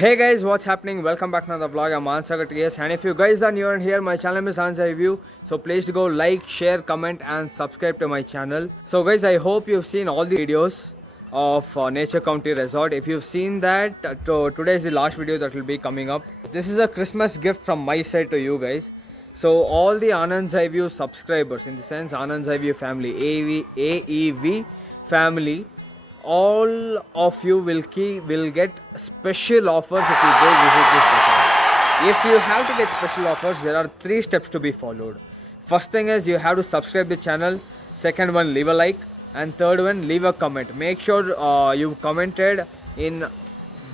Hey guys, what's happening? Welcome back to another vlog. I'm Ansagar TS, and if you guys are new and here, my channel is Answer Review. So please go like, share, comment, and subscribe to my channel. So guys, I hope you've seen all the videos of Nature County Resort. If you've seen that, today is the last video that will be coming up. This is a Christmas gift from my side to you guys. So all the Anand's Eye View subscribers, in the sense Anand's Eye View family, AEV family, all of you will get special offers if you go visit this resort. If you have to get special offers, there are 3 steps to be followed. First thing is you have to subscribe the channel. Second one, leave a like, and third one, leave a comment. Make sure you commented in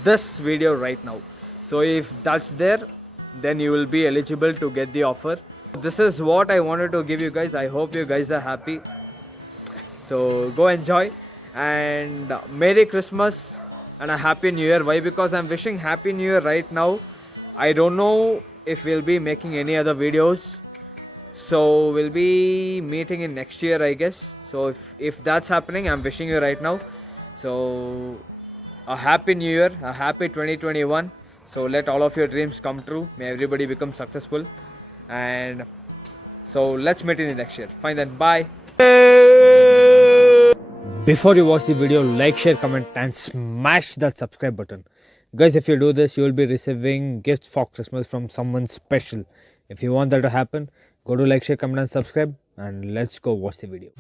this video right now. So if that's there, then you will be eligible to get the offer. This is what I wanted to give you guys. I hope you guys are happy. So go enjoy. And Merry Christmas and a Happy New Year. Why? Because I'm wishing Happy New Year right now. I don't know if we'll be making any other videos, so we'll be meeting in next year, I guess. So if that's happening, I'm wishing you right now. So a Happy New Year, a happy 2021. So let all of your dreams come true. May everybody become successful. And so let's meet in the next year. Fine then, bye. Before you watch the video, like, share, comment, and smash that subscribe button. Guys, if you do this, you will be receiving gifts for Christmas from someone special. If you want that to happen, go to like, share, comment, and subscribe. And let's go watch the video.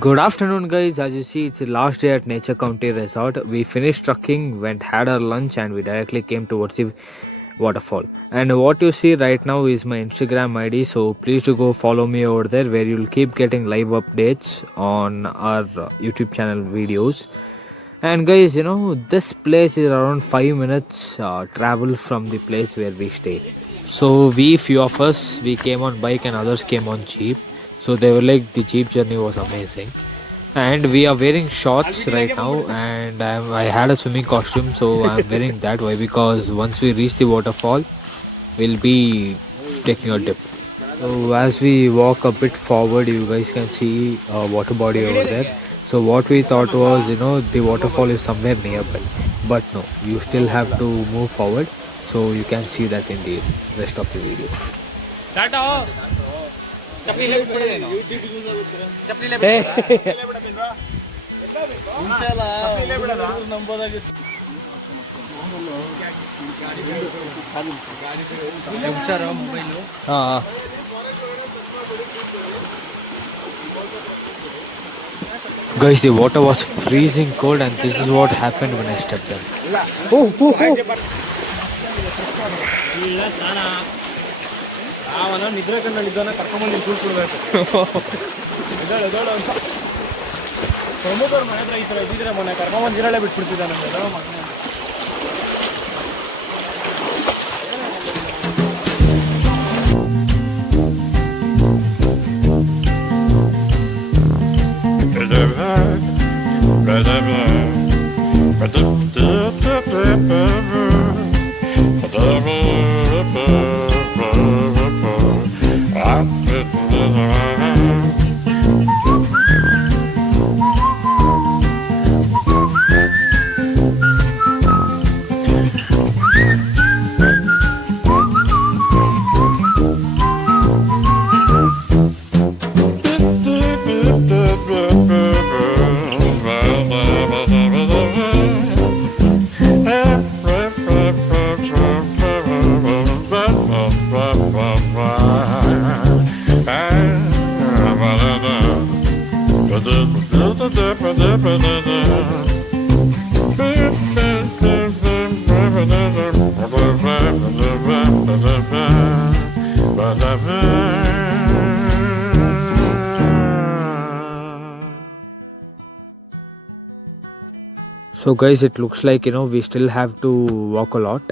Good afternoon guys. As you see, it's the last day at Nature County Resort. We finished trekking, went had our lunch, and we directly came towards the waterfall. And what you see right now is my Instagram ID, so please do go follow me over there, where you'll keep getting live updates on our YouTube channel videos. And guys, you know, this place is around 5 minutes travel from the place where we stayed. So few of us, we came on bike and others came on jeep. So they were like, the jeep journey was amazing. And we are wearing shorts right now, and I had a swimming costume, so I'm wearing that. Why? Because once we reach the waterfall, we'll be taking a dip. So as we walk a bit forward, you guys can see a water body over there. So what we thought was, you know, the waterfall is somewhere nearby, but no, you still have to move forward. So you can see that in the rest of the video. Guys, the water was freezing cold, and this is what happened when I stepped in. ನಿದ್ರೆ ಕಂಡಿದ್ದಾನೆ ಕರ್ಕೊಂಬಂದು ಕೂತ್ಕೊಳ್ಬೇಕು ಪ್ರಮುಖರು ಮನೆ ಹತ್ರ ಈ ಥರ ಇದ್ದಿದ್ರೆ ಮೊನ್ನೆ ಕರ್ಕೊಂಬಂದು ನೀರಲ್ಲೇ ಬಿಟ್ಬಿಡ್ತಿದ್ದಾನೆ. So guys, it looks like, you know, we still have to walk a lot,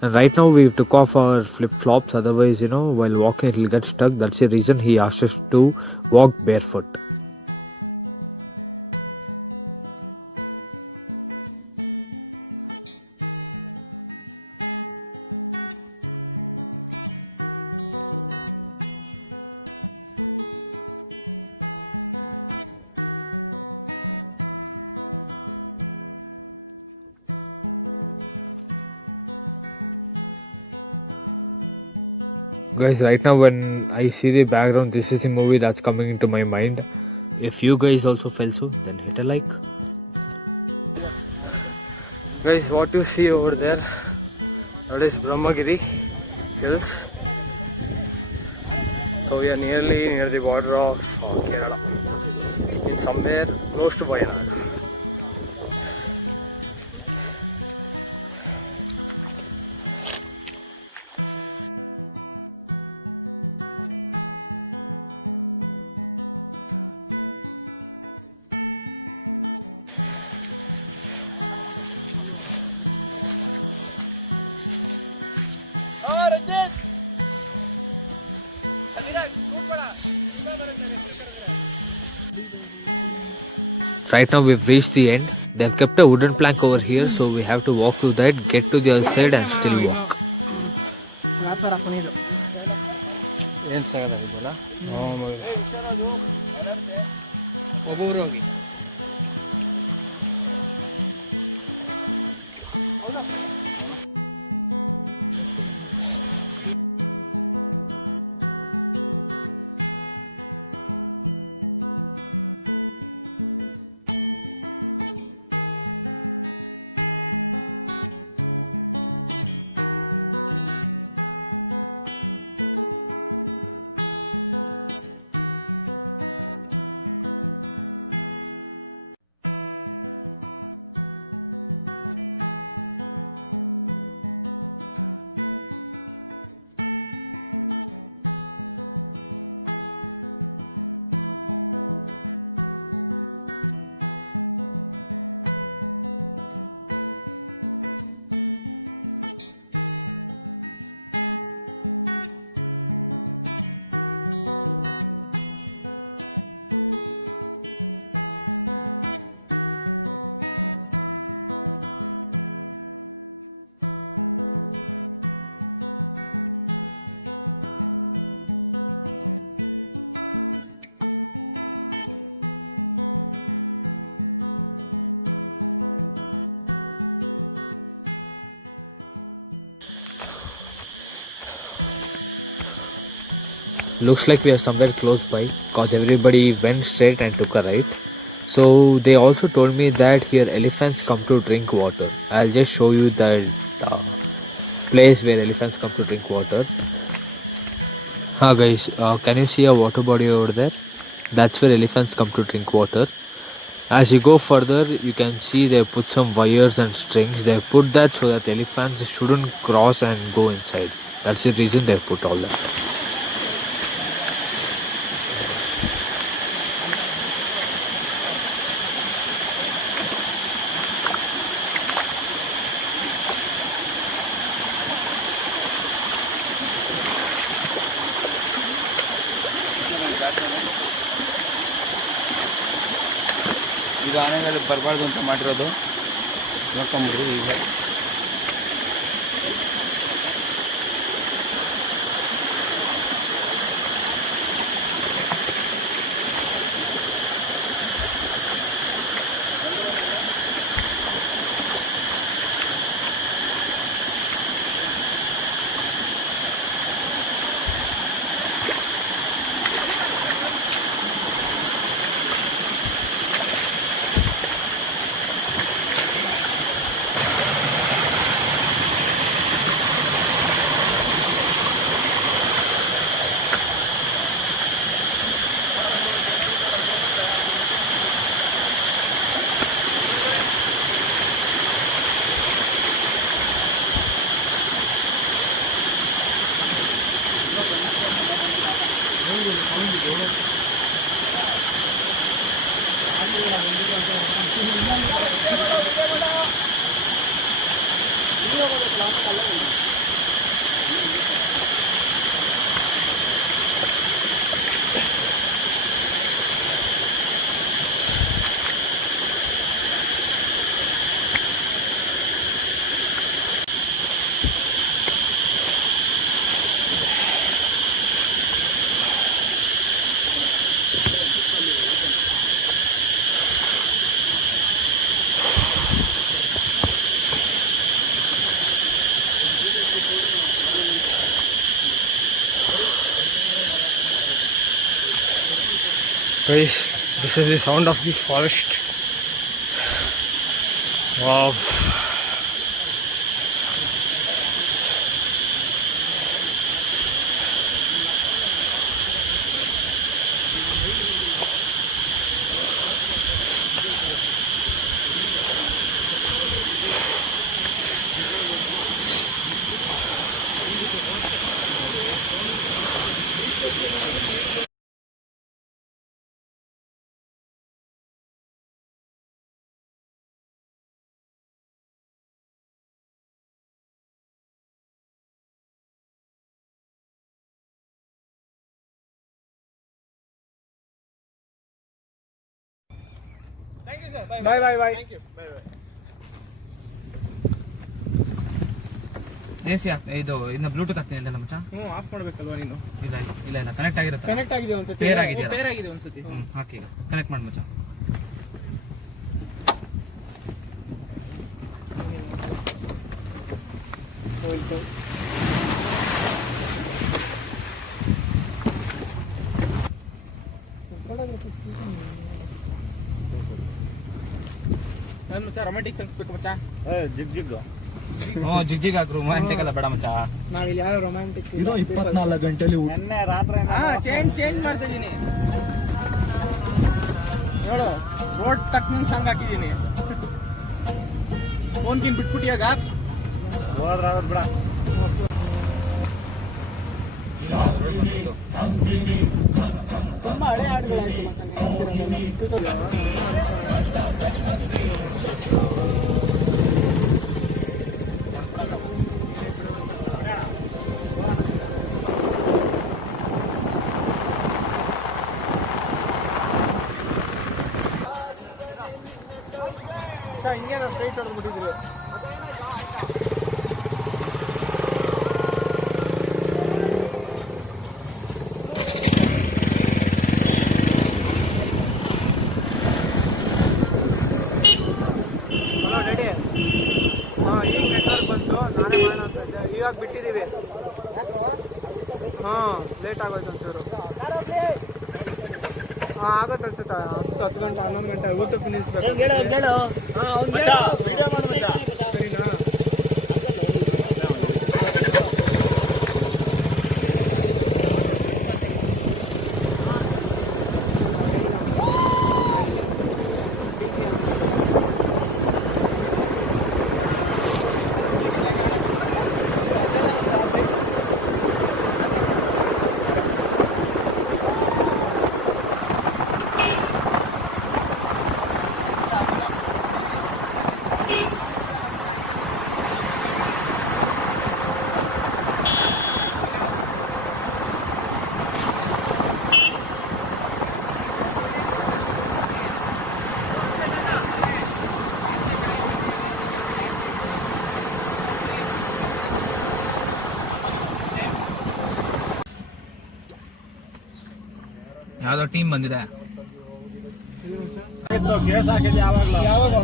and right now we took off our flip-flops, otherwise, you know, while walking it will get stuck. That's the reason he asked us to walk barefoot. guys, right now when I see the background, this is the movie that's coming into my mind. If you guys also felt so, then hit a like. Guys, what you see over there, that is Brahmagiri Hills. So we are nearly near the border of Kerala, in somewhere close to Wayanad. Right now we've reached the end. They've kept a wooden plank over here, so we have to walk through that, get to the other side and still walk. Looks like we are somewhere close by because everybody went straight and took a right. So they also told me that here elephants come to drink water. I'll just show you that place where elephants come to drink water. Guys, can you see a water body over there? That's where elephants come to drink water. As you go further, you can see they put some wires and strings. They put that so that elephants shouldn't cross and go inside. That's the reason they put all that. ಈಗ ಆನೆಗಳು ಬರಬಾರ್ದು ಅಂತ ಮಾಡಿರೋದು ನೋಡ್ಕೊಂಬಿಡ್ರಿ ಈಗ Guys, this is the sound of the forest. Wow. Thank you, sir. Bye. Bye. Thank you. Bye. Asia ಇದು ಇನ್ನು Bluetooth ಆಗ್ತೀನಿ ಇಲ್ಲ ಮಚ್ಚ. ಆಫ್ ಮಾಡ್ಬೇಕಲ್ವಾ ನೀನು? ಇಲ್ಲ ಕನೆಕ್ಟ್ ಆಗಿರುತ್ತೆ. ಕನೆಕ್ಟ್ ಆಗಿದೆ ಒಂದ್ಸತಿ. Pair ಆಗಿದೆಯಲ್ಲ? ಪೇರ್ ಆಗಿದೆ ಒಂದ್ಸತಿ. ಹಾಕಿ ಈಗ ಕನೆಕ್ಟ್ ಮಾಡಿ ಮಚ್ಚ. ಹೋಯ್ತು. ನಾನು ಮಚ್ಚ ರೊಮ್ಯಾಂಟಿಕ್ ಸಾಂಗ್ಸ್ ಬೇಕು ಮಚ್ಚ. ಜಿಗ್ ಜಿಗ್ ಹಾಕ್ರು ರೊಮ್ಯಾಂಟಿಕ್ ಎಲ್ಲ ಬೇಡ ಮಚ್ಚ. ನಾವಿಲ್ಲಿ ಯಾರು ರೊಮ್ಯಾಂಟಿಕ್ ಇದು 24 ಗಂಟೆಲಿ ನಿನ್ನೆ ರಾತ್ರಿ ಚೇಂಜ್ ಮಾಡ್ತಾ ಇದೀನಿ ನೋಡು. ರೋಡ್ ತಕ್ಕ ಸಾಂಗ್ ಹಾಕಿದೀನಿ. ಫೋನ್ಗಿನ್ ಬಿಟ್ಬಿಟ್ಟಿಯ ಗಾಪ್ಸ್ ಹೋದ್ರಾಗೋದು ಬಿಡ. ತುಂಬಾ ಹಳೆ ಹಾಡುಗಳಾಯ್ತು. ಹಿಂಗೆ ನಾವು ಸ್ಟ್ರೈಟ್ ಹೊಡೆದ್ಬಿಟ್ಟಿದ್ರಿ. Hello ready. ಈಗ ನೆಟ್ವರ್ಕ್ ಬಂತು, ನಾನೇ ಮಾಡೋಣ ಅಂತ ಇದ್ದೆ. ಇವಾಗ ಬಿಟ್ಟಿದ್ದೀವಿ. ಲೇಟ್ ಆಗೋಯ್ತು ಒಂಚೂರು. ಆಗತ್ತೆ ಅನ್ಸುತ್ತೆ. 10 ಗಂಟೆ 11 ಗಂಟೆ ಊಟಕ್ಕೆ ನಿಲ್ಲಿಸ್ಬೇಕು. ಸರಿನಾ? ಯಾವ್ದೋ ಟೀಮ್ ಬಂದಿದೆ. ಯಾವಾಗ